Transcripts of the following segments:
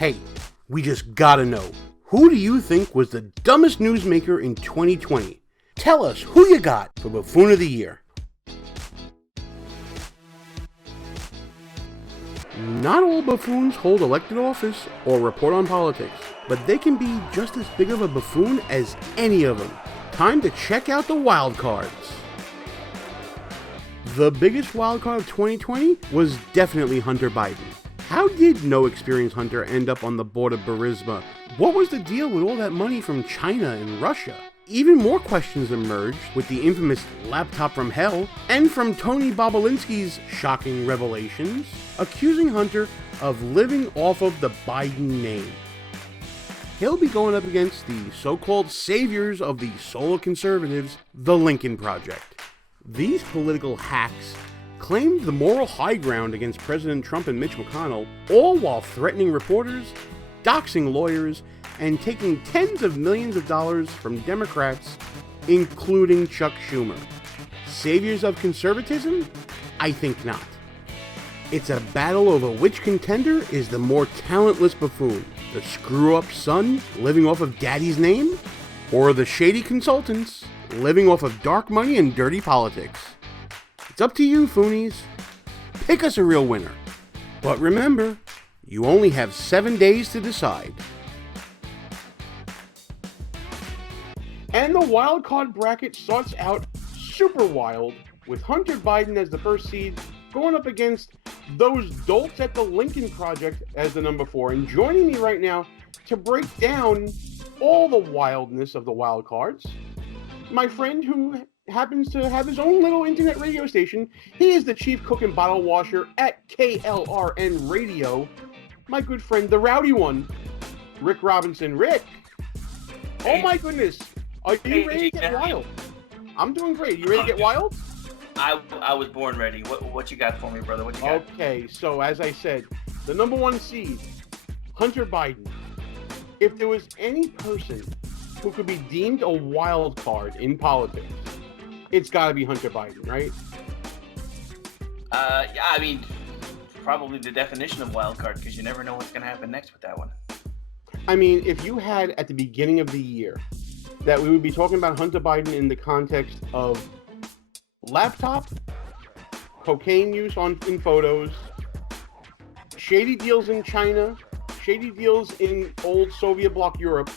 Hey, we just gotta know. Who do you think was the dumbest newsmaker in 2020? Tell us who you got for Buffoon of the Year. Not all buffoons hold elected office or report on politics, but they can be just as big of a buffoon as any of them. Time to check out the wild cards. The biggest wild card of 2020 was definitely Hunter Biden. How did no experienced hunter end up on the board of Burisma? What was the deal with all that money from China and Russia? Even more questions emerged with the infamous laptop from hell and from Tony Bobolinsky's shocking revelations, accusing Hunter of living off of the Biden name. He'll be going up against the so-called saviors of the solar conservatives, the Lincoln Project. These political hacks claimed the moral high ground against President Trump and Mitch McConnell, all while threatening reporters, doxing lawyers, and taking tens of millions of dollars from Democrats, including Chuck Schumer. Saviors of conservatism? I think not. It's a battle over which contender is the more talentless buffoon, the screw-up son living off of daddy's name, or the shady consultants living off of dark money and dirty politics. It's up to you, Foonies. Pick us a real winner. But remember, you only have 7 days to decide. And the wild card bracket starts out super wild, with Hunter Biden as the first seed going up against those dolts at the Lincoln Project as the number 4. And joining me right now to break down all the wildness of the wild cards, my friend who happens to have his own little internet radio station. He is the chief cook and bottle washer at KLRN Radio. My good friend, the rowdy one, Rick Robinson. Rick, oh my goodness. Are you ready to get wild? I'm doing great. You ready to get wild? I was born ready. What you got for me, brother? What you got? Okay, so as I said, the number 1 seed, Hunter Biden. If there was any person who could be deemed a wild card in politics, it's got to be Hunter Biden, right? Yeah, I mean, probably the definition of wild card, because you never know what's going to happen next with that one. I mean, if you had at the beginning of the year that we would be talking about Hunter Biden in the context of laptop, cocaine use in photos, shady deals in China, shady deals in old Soviet bloc Europe,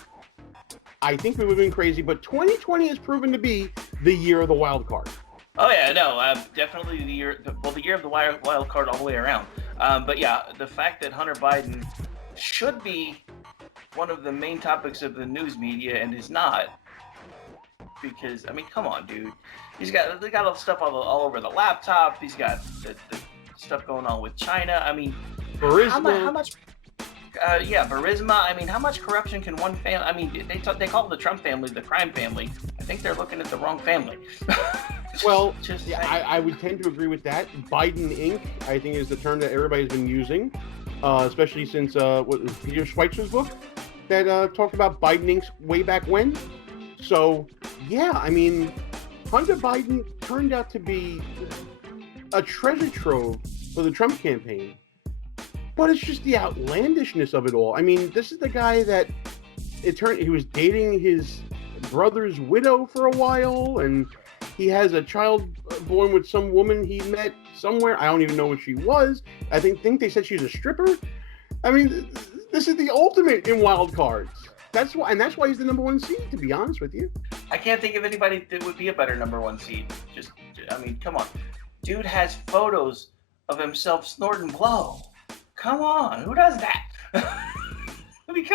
I think we would have been crazy. But 2020 has proven to be the year of the wild card. Oh yeah, no, definitely the year of the wild card all the way around. But yeah, the fact that Hunter Biden should be one of the main topics of the news media and is not, because I mean, come on, dude. They got all stuff all over the laptop. He's got the stuff going on with China. I mean, Burisma. How much? Burisma. I mean, how much corruption can one family? I mean, they call the Trump family the crime family. I think they're looking at the wrong family. Well, I would tend to agree with that. Biden Inc., I think, is the term that everybody's been using, especially since Peter Schweitzer's book that talked about Biden Inc. way back when. So, yeah, I mean, Hunter Biden turned out to be a treasure trove for the Trump campaign. But it's just the outlandishness of it all. I mean, this is the guy that he was dating his brother's widow for a while, and he has a child born with some woman he met somewhere. I don't even know what she was. I think they said she's a stripper. I mean, this is the ultimate in wild cards. That's why he's the number 1 seed, to be honest with you. I can't think of anybody that would be a better number 1 seed. I mean, come on. Dude has photos of himself snorting blow. Come on, who does that? I mean,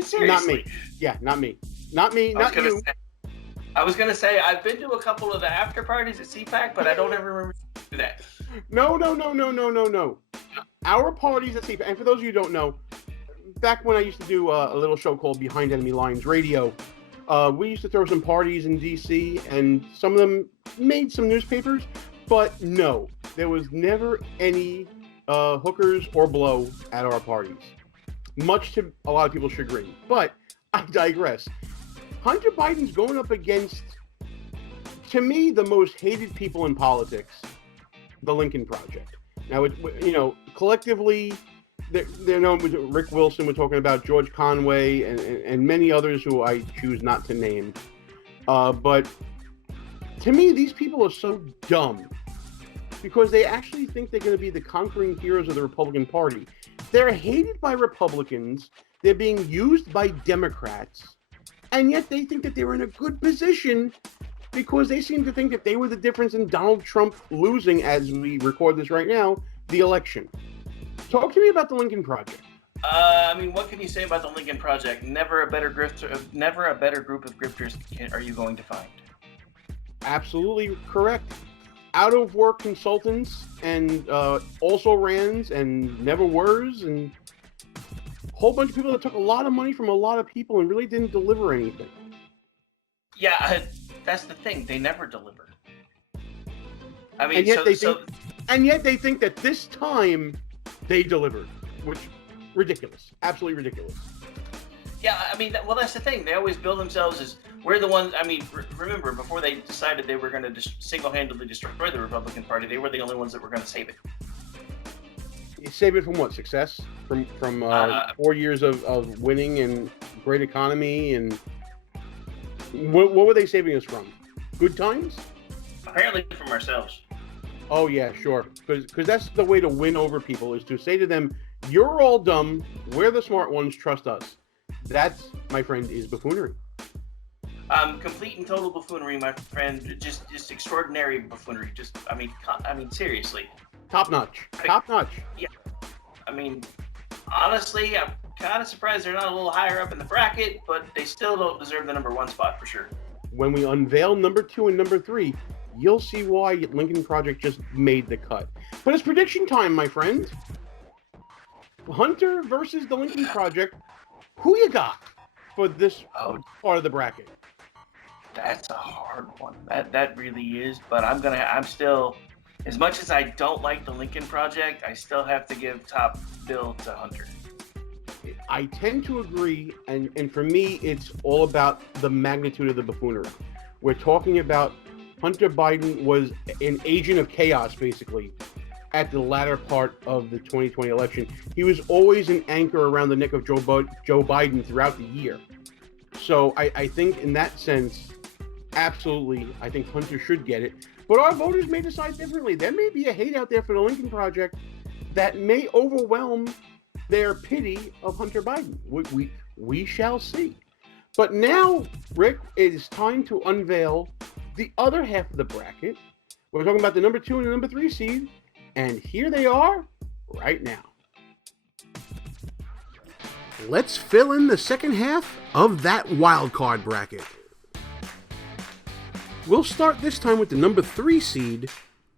seriously. Not me. Yeah, not me. Not me, not you. I was going to say, I've been to a couple of the after parties at CPAC, but I don't ever remember to do that. No. Our parties at CPAC, and for those of you who don't know, back when I used to do a little show called Behind Enemy Lines Radio, we used to throw some parties in D.C., and some of them made some newspapers, but no, there was never any hookers or blow at our parties, much to a lot of people's chagrin. But I digress. Hunter Biden's going up against, to me, the most hated people in politics, the Lincoln Project. Now, collectively, they're known with Rick Wilson. We're talking about George Conway and many others who I choose not to name. But to me, these people are so dumb because they actually think they're going to be the conquering heroes of the Republican Party. They're hated by Republicans. They're being used by Democrats. And yet they think that they're in a good position because they seem to think that they were the difference in Donald Trump losing, as we record this right now, the election. Talk to me about the Lincoln Project. What can you say about the Lincoln Project? Never a better group of grifters are you going to find. Absolutely correct. Out of work consultants and also rans and never wers and a whole bunch of people that took a lot of money from a lot of people and really didn't deliver anything. Yeah, that's the thing. They never deliver. And yet they think that this time they delivered, which ridiculous, absolutely ridiculous. Yeah, that's the thing. They always build themselves as we're the ones. Remember, before they decided they were going to just single-handedly destroy the Republican Party, they were the only ones that were going to save it. Save it from what? Success? From 4 years of winning and great economy and what were they saving us from? Good times? Apparently from ourselves. Oh yeah, sure. Because that's the way to win over people is to say to them, "You're all dumb. We're the smart ones. Trust us." That's, my friend, is buffoonery. Complete and total buffoonery, my friend. Just extraordinary buffoonery. Seriously. Top notch. Yeah. Honestly, I'm kind of surprised they're not a little higher up in the bracket, but they still don't deserve the number 1 spot for sure. When we unveil number 2 and number 3, you'll see why Lincoln Project just made the cut. But it's prediction time, my friend. Hunter versus the Lincoln Project. Who you got for this part of the bracket? That's a hard one. That really is. But I'm still, as much as I don't like the Lincoln Project, I still have to give top bill to Hunter. I tend to agree, and for me, it's all about the magnitude of the buffoonery. We're talking about Hunter Biden was an agent of chaos, basically, at the latter part of the 2020 election. He was always an anchor around the neck of Joe Biden throughout the year. So I think in that sense, absolutely, I think Hunter should get it. But our voters may decide differently. There may be a hate out there for the Lincoln Project that may overwhelm their pity of Hunter Biden. We shall see. But now, Rick, it is time to unveil the other half of the bracket. We're talking about the number 2 and the number 3 seed. And here they are right now. Let's fill in the second half of that wild card bracket. We'll start this time with the number 3 seed,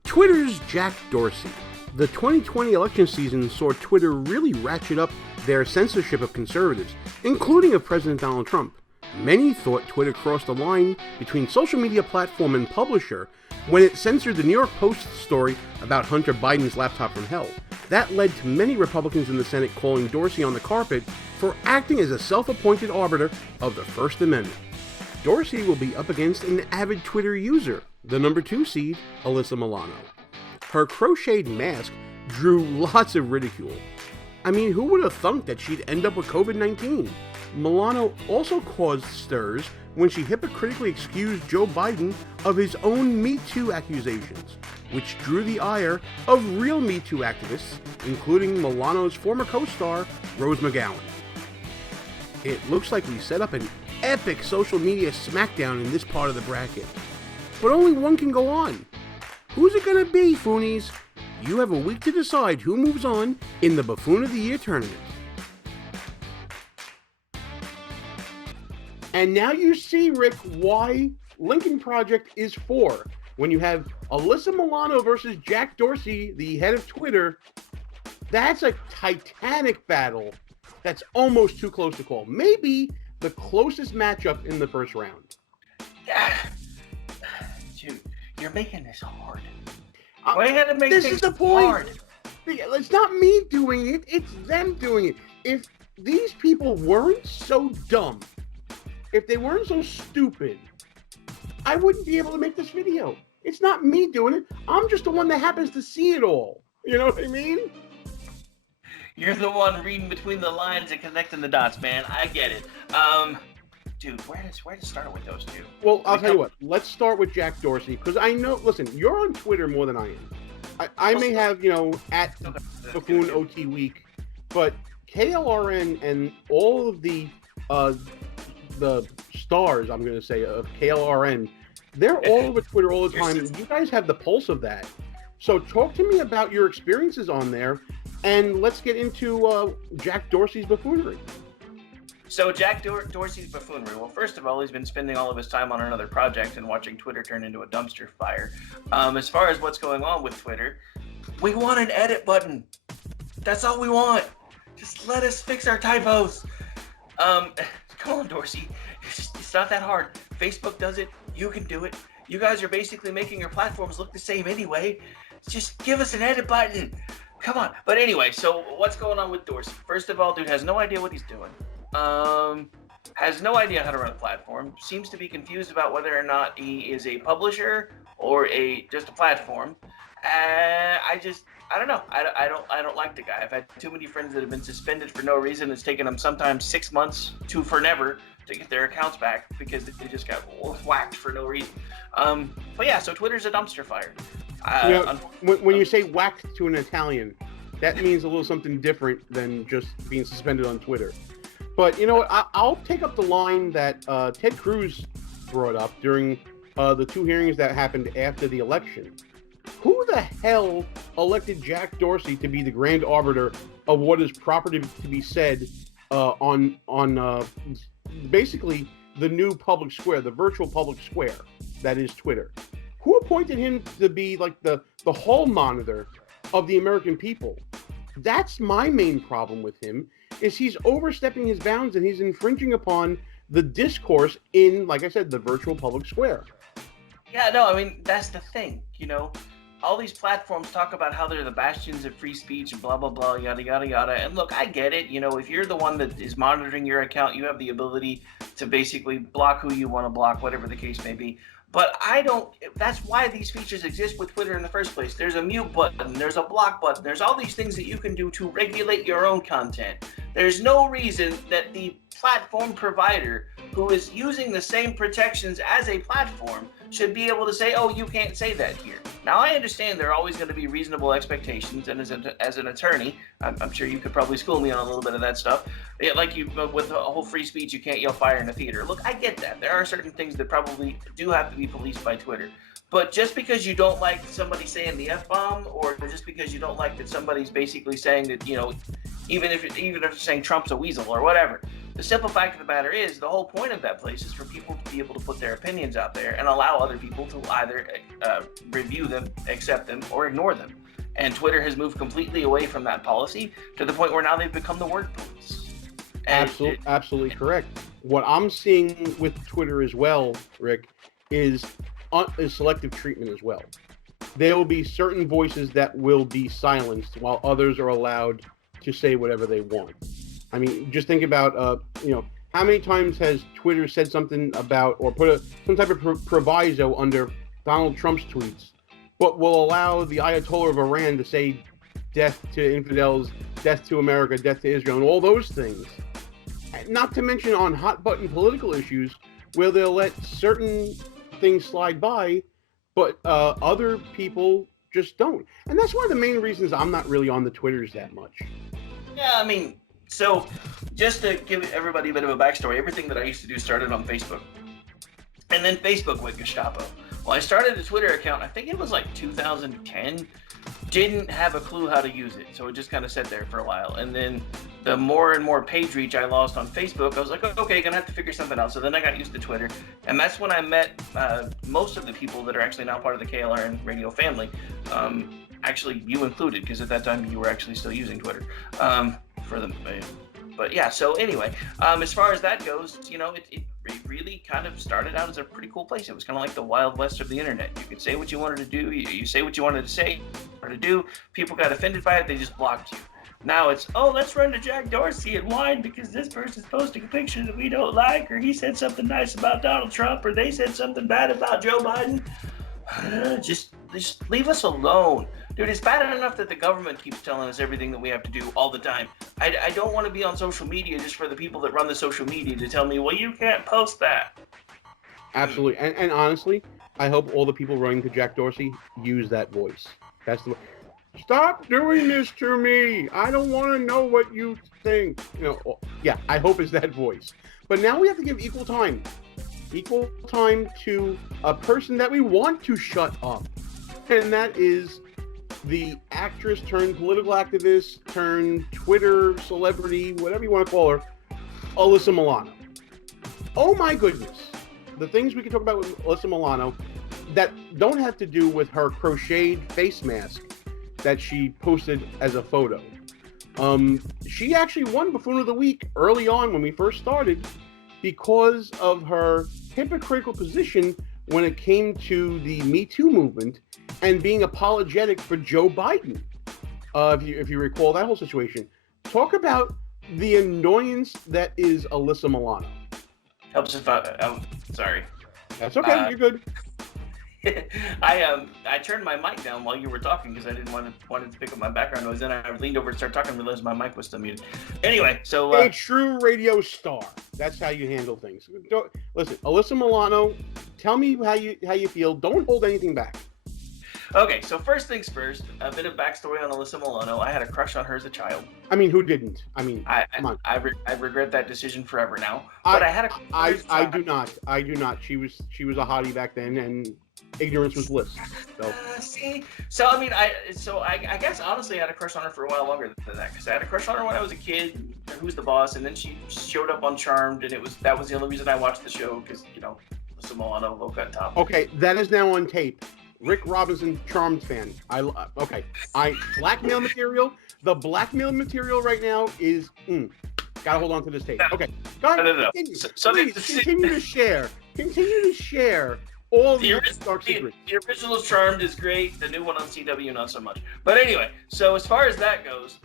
Twitter's Jack Dorsey. The 2020 election season saw Twitter really ratchet up their censorship of conservatives, including of President Donald Trump. Many thought Twitter crossed a line between social media platform and publisher when it censored the New York Post story about Hunter Biden's laptop from hell. That led to many Republicans in the Senate calling Dorsey on the carpet for acting as a self-appointed arbiter of the First Amendment. Dorsey will be up against an avid Twitter user, the number 2 seed, Alyssa Milano. Her crocheted mask drew lots of ridicule. Who would have thunk that she'd end up with COVID-19? Milano also caused stirs when she hypocritically excused Joe Biden of his own Me Too accusations, which drew the ire of real Me Too activists, including Milano's former co-star, Rose McGowan. It looks like we set up an epic social media smackdown in this part of the bracket. But only one can go on. Who's it gonna be, Foonies? You have a week to decide who moves on in the Buffoon of the Year tournament. And now you see, Rick, why Lincoln Project is for. When you have Alyssa Milano versus Jack Dorsey, the head of Twitter, that's a titanic battle that's almost too close to call. Maybe the closest matchup in the first round. Dude, you're making this hard. Why you gotta make this things is the point. hard? It's not me doing it, it's them doing it. If these people weren't so dumb, if they weren't so stupid, I wouldn't be able to make this video. It's not me doing it. I'm just the one that happens to see it all. You know what I mean? You're the one reading between the lines and connecting the dots, man. I get it. Dude, where to start with those two? Well, I'll tell you what. Let's start with Jack Dorsey, because I know. Listen, you're on Twitter more than I am. I may have, at Buffoon OT Week, but KLRN and all of the stars, I'm going to say, of KLRN, they're all over Twitter all the time. You guys have the pulse of that. So talk to me about your experiences on there, and let's get into Jack Dorsey's buffoonery. So Jack Dorsey's buffoonery. Well, first of all, he's been spending all of his time on another project and watching Twitter turn into a dumpster fire. As far as what's going on with Twitter, we want an edit button. That's all we want. Just let us fix our typos. Come on, Dorsey. It's not that hard. Facebook does it. You can do it. You guys are basically making your platforms look the same anyway. Just give us an edit button. Come on. But anyway, so what's going on with Dorsey? First of all, dude has no idea what he's doing. Has no idea how to run a platform. Seems to be confused about whether or not he is a publisher or just a platform. I don't know. I don't like the guy. I've had too many friends that have been suspended for no reason. It's taken them sometimes 6 months to for never to get their accounts back because they just got whacked for no reason. But yeah, so Twitter's a dumpster fire. When you say whacked to an Italian, that means a little something different than just being suspended on Twitter. But you know what? I'll take up the line that Ted Cruz brought up during the two hearings that happened after the election. Who the hell elected Jack Dorsey to be the grand arbiter of what is proper to be said on basically the new public square, the virtual public square that is Twitter? Who appointed him to be like the hall monitor of the American people? That's my main problem with him, is he's overstepping his bounds and he's infringing upon the discourse in, like I said, the virtual public square. Yeah, no, I mean, that's the thing, all these platforms talk about how they're the bastions of free speech and blah, blah, blah, yada, yada, yada. And look, I get it. If you're the one that is monitoring your account, you have the ability to basically block who you want to block, whatever the case may be. But that's why these features exist with Twitter in the first place. There's a mute button, there's a block button, there's all these things that you can do to regulate your own content. There's no reason that the platform provider who is using the same protections as a platform should be able to say, oh, you can't say that here. Now, I understand there are always going to be reasonable expectations, and as an attorney, I'm sure you could probably school me on a little bit of that stuff. Yeah, like with the whole free speech, you can't yell fire in a theater. Look, I get that. There are certain things that probably do have to be policed by Twitter. But just because you don't like somebody saying the F-bomb, or just because you don't like that somebody's basically saying that, even if they're saying Trump's a weasel or whatever, the simple fact of the matter is the whole point of that place is for people to be able to put their opinions out there and allow other people to either review them, accept them, or ignore them. And Twitter has moved completely away from that policy to the point where now they've become the word police. Absolutely correct. What I'm seeing with Twitter as well, Rick, is selective treatment as well. There will be certain voices that will be silenced while others are allowed to say whatever they want. I mean, just think about, how many times has Twitter said something about or put some type of proviso under Donald Trump's tweets? What will allow the Ayatollah of Iran to say death to infidels, death to America, death to Israel, and all those things. Not to mention on hot button political issues where they'll let certain things slide by, but other people just don't. And that's one of the main reasons I'm not really on the Twitters that much. Yeah, I mean, so just to give everybody a bit of a backstory, everything that I used to do started on Facebook. And then Facebook went Gestapo. Well, I started a Twitter account, I think it was like 2010, didn't have a clue how to use it. So it just kind of sat there for a while. And then the more and more page reach I lost on Facebook, I was like, okay, gonna have to figure something out. So then I got used to Twitter. And that's when I met most of the people that are actually now part of the KLRN radio family. Actually, you included, because at that time you were actually still using Twitter for them. But yeah, so anyway, as far as that goes, it really kind of started out as a pretty cool place. It was kind of like the Wild West of the internet. You could say what you wanted to do. You say what you wanted to say or to do. People got offended by it. They just blocked you. Now it's, let's run to Jack Dorsey and whine because this person's posting a picture that we don't like, or he said something nice about Donald Trump, or they said something bad about Joe Biden. Just leave us alone. Dude, it's bad enough that the government keeps telling us everything that we have to do all the time. I don't want to be on social media just for the people that run the social media to tell me, well, you can't post that. Absolutely. And honestly, I hope all the people running to Jack Dorsey use that voice. That's the stop doing this to me. I don't want to know what you think. Yeah, I hope it's that voice. But now we have to give equal time to a person that we want to shut up. And that is the actress turned political activist turned Twitter celebrity, whatever you want to call her, Alyssa Milano. Oh my goodness. The things we can talk about with Alyssa Milano that don't have to do with her crocheted face mask that she posted as a photo. She actually won Buffoon of the Week early on when we first started because of her hypocritical position when it came to the Me Too movement and being apologetic for Joe Biden. If you recall that whole situation. Talk about the annoyance that is Alyssa Milano. Helps if I'm sorry. That's okay. You're good. I turned my mic down while you were talking because I didn't want to pick up my background noise. Then I leaned over to start talking and realized my mic was still muted. Anyway, so a true radio star. That's how you handle things. Listen, Alyssa Milano, tell me how you feel. Don't hold anything back. Okay, so first things first, a bit of backstory on Alyssa Milano. I had a crush on her as a child. I mean, who didn't? I mean, come on. I regret that decision forever now. But I had a I do not. I do not. She was a hottie back then, and ignorance was bliss. So see, so I mean, I guess honestly, I had a crush on her for a while longer than that because I had a crush on her when I was a kid. Who's the boss? And then she showed up on Charmed, and that was the only reason I watched the show because Alyssa Milano, low cut top. Okay, that is now on tape. Rick Robinson, Charmed fan. Blackmail material. The blackmail material right now is. Gotta hold on to this tape. Okay. Go ahead. No. Continue to share. Continue to share all the dark secrets. The original Charmed is great. The new one on CW, not so much. But anyway, so as far as that goes,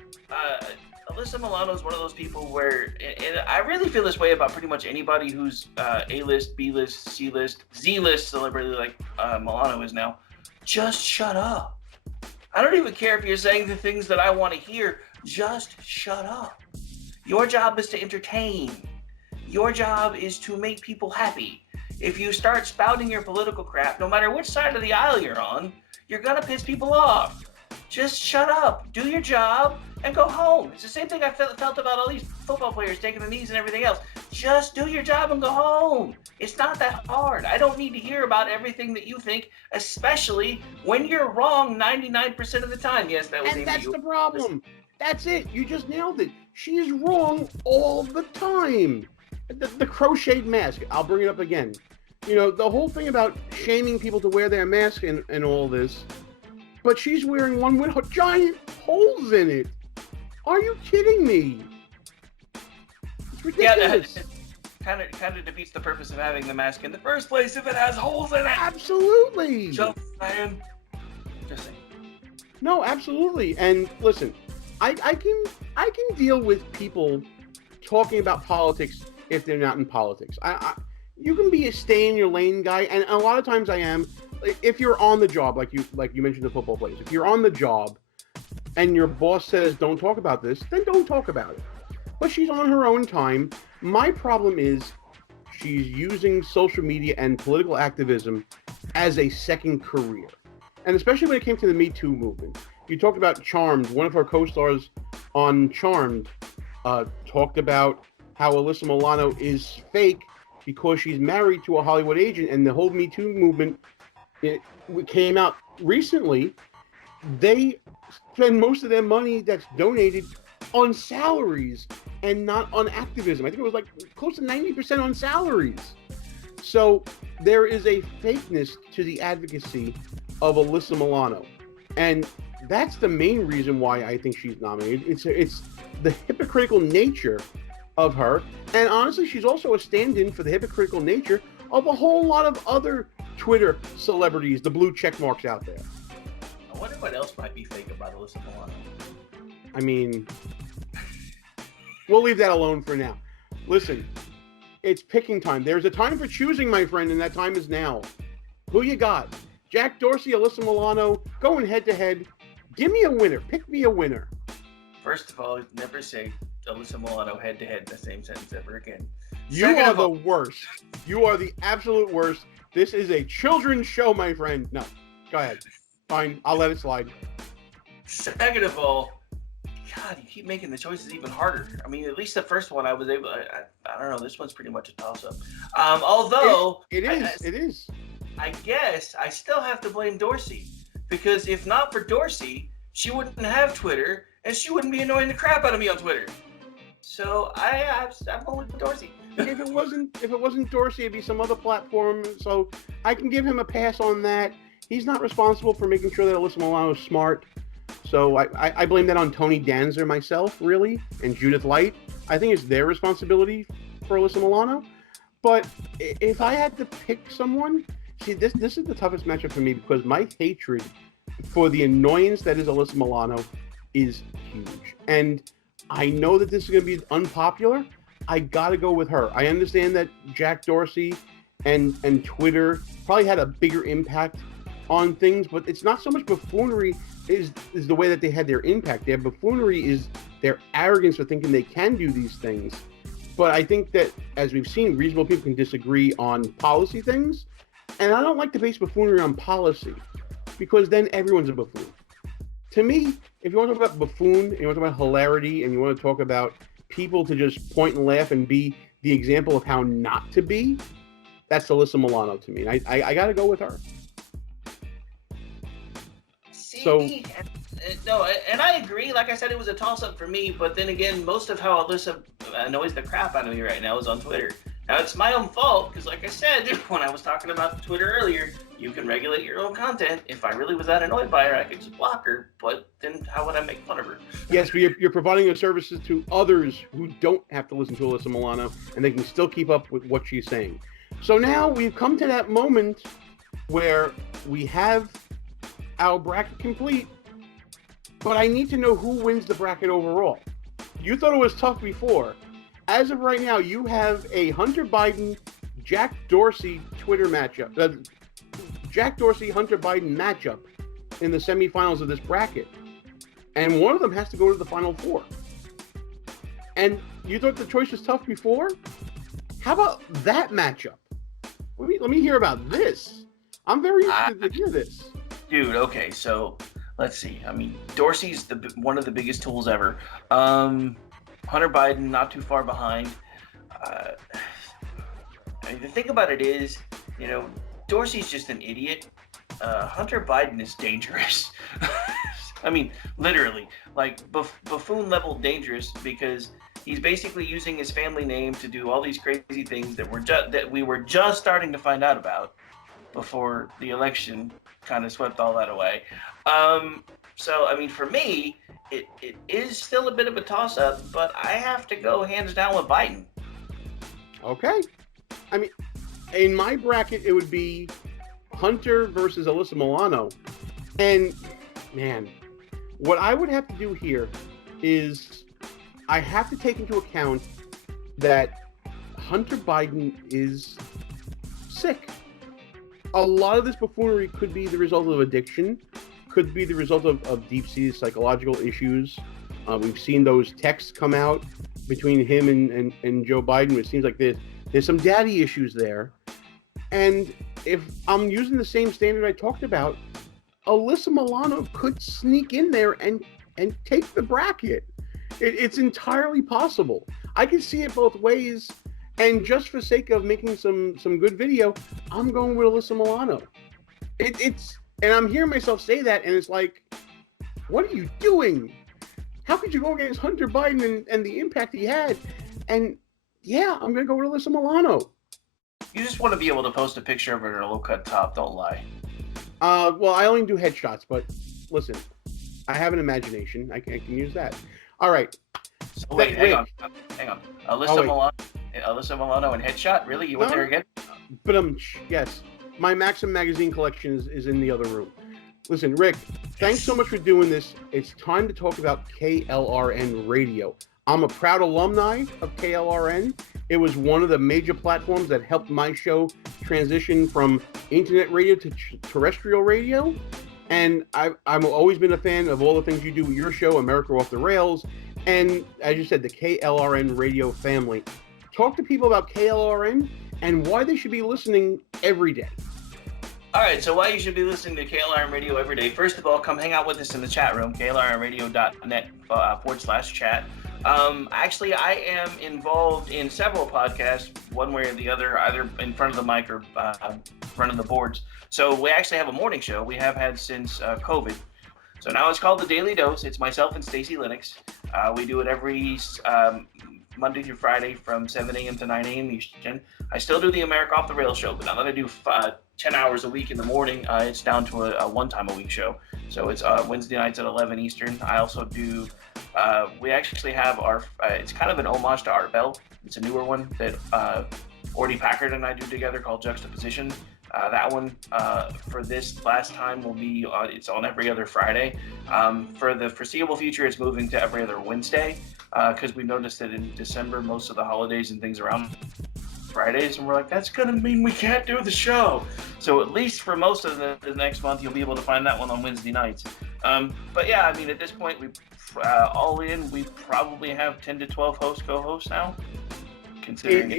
Alyssa Milano is one of those people where, and I really feel this way about pretty much anybody who's A-list, B-list, C-list, Z-list celebrity like Milano is now. Just shut up. I don't even care if you're saying the things that I want to hear. Just shut up. Your job is to entertain. Your job is to make people happy. If you start spouting your political crap, no matter which side of the aisle you're on, you're going to piss people off. Just shut up, do your job, and go home. It's the same thing I felt about all these football players taking the knees and everything else. Just do your job and go home. It's not that hard. I don't need to hear about everything that you think, especially when you're wrong 99% of the time. Yes, that was and that's the problem. That's it. You just nailed it. She is wrong all the time. The crocheted mask. I'll bring it up again. The whole thing about shaming people to wear their mask and all this. But she's wearing one with giant holes in it. Are you kidding me? It's ridiculous. Yeah, kind of defeats the purpose of having the mask in the first place if it has holes in it. Absolutely. Just saying. No, absolutely. And listen, I can deal with people talking about politics if they're not in politics. You can be a stay in your lane guy, and a lot of times I am. If you're on the job, like you mentioned the football players, if you're on the job and your boss says don't talk about this, then don't talk about it. But she's on her own time. My problem is she's using social media and political activism as a second career. And especially when it came to the Me Too movement. You talked about Charmed. One of her co-stars on Charmed talked about how Alyssa Milano is fake because she's married to a Hollywood agent, and the whole Me Too movement it came out recently. They spend most of their money that's donated on salaries and not on activism. I think it was like close to 90% on salaries. So there is a fakeness to the advocacy of Alyssa Milano. And that's the main reason why I think she's nominated. It's the hypocritical nature of her. And honestly, she's also a stand-in for the hypocritical nature of a whole lot of other Twitter celebrities, the blue check marks out there. I wonder what else might be fake about Alyssa Milano. I mean, we'll leave that alone for now. Listen, it's picking time. There's a time for choosing, my friend, and that time is now. Who you got? Jack Dorsey, Alyssa Milano, going head-to-head. Give me a winner. Pick me a winner. First of all, never say Alyssa Milano head-to-head in the same sentence ever again. You are the worst. You are the absolute worst. This is a children's show, my friend. No, go ahead. Fine, I'll let it slide. Second of all, God, you keep making the choices even harder. I mean, at least the first one I was able. I don't know. This one's pretty much a toss-up. Although it is. I guess I still have to blame Dorsey, because if not for Dorsey, she wouldn't have Twitter, and she wouldn't be annoying the crap out of me on Twitter. So I'm going with Dorsey. If it wasn't Dorsey, it'd be some other platform. So I can give him a pass on that. He's not responsible for making sure that Alyssa Milano is smart. So I blame that on Tony Danzer myself, really, and Judith Light. I think it's their responsibility for Alyssa Milano. But if I had to pick someone, see, this is the toughest matchup for me, because my hatred for the annoyance that is Alyssa Milano is huge. And I know that this is going to be unpopular. I got to go with her. I understand that Jack Dorsey and Twitter probably had a bigger impact on things, but it's not so much buffoonery is the way that they had their impact. Their buffoonery is their arrogance for thinking they can do these things. But I think that, as we've seen, reasonable people can disagree on policy things. And I don't like to base buffoonery on policy, because then everyone's a buffoon. To me, if you want to talk about buffoon, and you want to talk about hilarity, and you want to talk about people to just point and laugh and be the example of how not to be, that's Alyssa Milano to me. And I got to go with her. No, and I agree. Like I said, it was a toss-up for me. But then again, most of how Alyssa annoys the crap out of me right now is on Twitter. Now, it's my own fault, because like I said, when I was talking about Twitter earlier, you can regulate your own content. If I really was that annoyed by her, I could just block her. But then how would I make fun of her? Yes, but you're providing your services to others who don't have to listen to Alyssa Milano, and they can still keep up with what she's saying. So now we've come to that moment where we have our bracket complete, but I need to know who wins the bracket overall. You thought it was tough before. As of right now, you have a Hunter Biden, Jack Dorsey Twitter matchup. Jack Dorsey, Hunter Biden matchup in the semifinals of this bracket. And one of them has to go to the Final Four. And you thought the choice was tough before? How about that matchup? Let me hear about this. I'm very interested to hear this. Dude, okay, so let's see. I mean, Dorsey's one of the biggest tools ever. Hunter Biden, not too far behind. I mean, the thing about it is, Dorsey's just an idiot. Hunter Biden is dangerous. I mean, literally, like buffoon level dangerous, because he's basically using his family name to do all these crazy things that we were just starting to find out about before the election kind of swept all that away. So, I mean, for me, it is still a bit of a toss-up, but I have to go hands down with Biden. Okay. I mean, in my bracket, it would be Hunter versus Alyssa Milano. And, man, what I would have to do here is I have to take into account that Hunter Biden is sick. A lot of this buffoonery could be the result of addiction, could be the result of deep-seated psychological issues. We've seen those texts come out between him and Joe Biden. It seems like there's some daddy issues there. And if I'm using the same standard I talked about, Alyssa Milano could sneak in there and take the bracket. It's entirely possible. I can see it both ways. And just for sake of making some good video, I'm going with Alyssa Milano. And I'm hearing myself say that, and it's like, what are you doing? How could you go against Hunter Biden and the impact he had? And yeah, I'm going to go with Alyssa Milano. You just want to be able to post a picture of her in a low-cut top, don't lie. Well, I only do headshots, but listen, I have an imagination. I can use that. All right. So wait, hang on. Alyssa Milano and headshot? Really? You went there again? But yes. My Maxim magazine collection is in the other room. Listen, Rick, thanks so much for doing this. It's time to talk about KLRN Radio. I'm a proud alumni of KLRN. It was one of the major platforms that helped my show transition from internet radio to terrestrial radio. And I've always been a fan of all the things you do with your show, America Off the Rails, and as you said, the KLRN radio family. Talk to people about KLRN and why they should be listening every day. All right, so why you should be listening to KLRN Radio every day. First of all, come hang out with us in the chat room, klrnradio.net /chat. Actually, I am involved in several podcasts, one way or the other, either in front of the mic or in front of the boards. So we actually have a morning show we have had since COVID. So now it's called The Daily Dose. It's myself and Stacy Lennox. We do it every Monday through Friday from 7 a.m. to 9 a.m. Eastern. I still do the America Off the Rails show, but now that I do 10 hours a week in the morning, it's down to a one-time-a-week show. So it's Wednesday nights at 11 Eastern. I also do, we actually have our, it's kind of an homage to Art Bell. It's a newer one that Ordy Packard and I do together called Juxtaposition. That one for this last time will be it's on every other Friday. For the foreseeable future, it's moving to every other Wednesday because we noticed that in December, most of the holidays and things around Fridays, and we're like, that's going to mean we can't do the show. So at least for most of the next month, you'll be able to find that one on Wednesday nights. But yeah, I mean, at this point, we all in, we probably have 10 to 12 co-hosts now, considering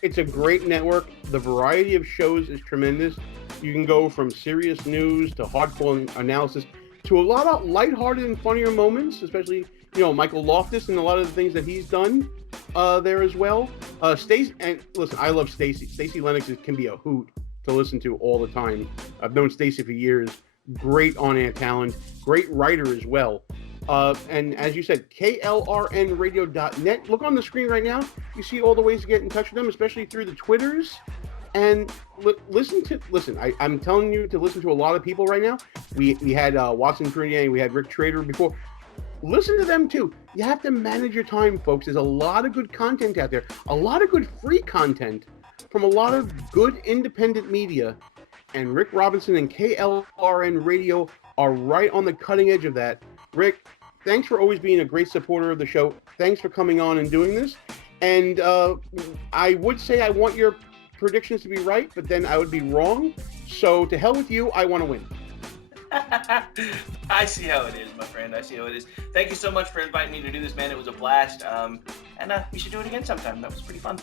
it's a great network. The variety of shows is tremendous. You can go from serious news to hardcore analysis to a lot of lighthearted and funnier moments, especially, Michael Loftus and a lot of the things that he's done there as well. Stacey, and listen, I love Stacey. Stacey Lennox can be a hoot to listen to all the time. I've known Stacey for years. Great on-air talent. Great writer as well. And as you said, klrnradio.net. Look on the screen right now. You see all the ways to get in touch with them, especially through the Twitters. And listen. I'm telling you to listen to a lot of people right now. We had Watson Trinier, we had Rick Trader before. Listen to them too. You have to manage your time, folks. There's a lot of good content out there. A lot of good free content from a lot of good independent media. And Rick Robinson and KLRN Radio are right on the cutting edge of that. Rick, thanks for always being a great supporter of the show. Thanks for coming on and doing this. And I would say I want your predictions to be right, but then I would be wrong. So to hell with you, I want to win. I see how it is, my friend. I see how it is. Thank you so much for inviting me to do this, man. It was a blast. And we should do it again sometime. That was pretty fun.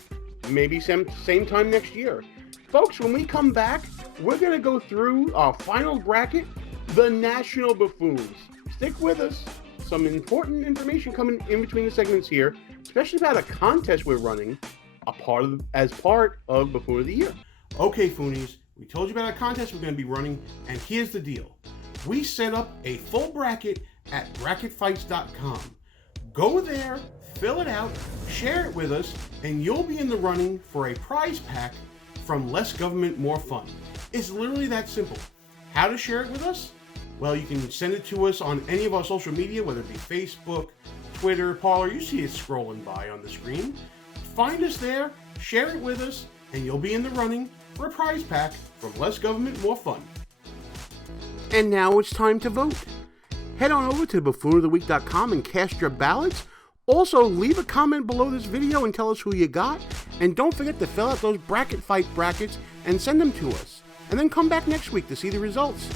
Maybe same time next year. Folks, when we come back, we're going to go through our final bracket, the National Buffoons. Stick with us. Some important information coming in between the segments here, especially about a contest we're running as part of Buffoon of the Year. Okay, Foonies, we told you about a contest we're going to be running, and here's the deal. We set up a full bracket at bracketfights.com. Go there, fill it out, share it with us, and you'll be in the running for a prize pack from Less Government, More Fun. It's literally that simple. How to share it with us? Well, you can send it to us on any of our social media, whether it be Facebook, Twitter, Parler. You see it scrolling by on the screen. Find us there, share it with us, and you'll be in the running for a prize pack from Less Government, More Fun. And now it's time to vote. Head on over to buffoonoftheweek.com and cast your ballots. Also, leave a comment below this video and tell us who you got. And don't forget to fill out those bracket fight brackets and send them to us. And then come back next week to see the results,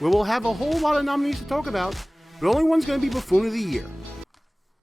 where we'll have a whole lot of nominees to talk about, but only one's going to be Buffoon of the Year.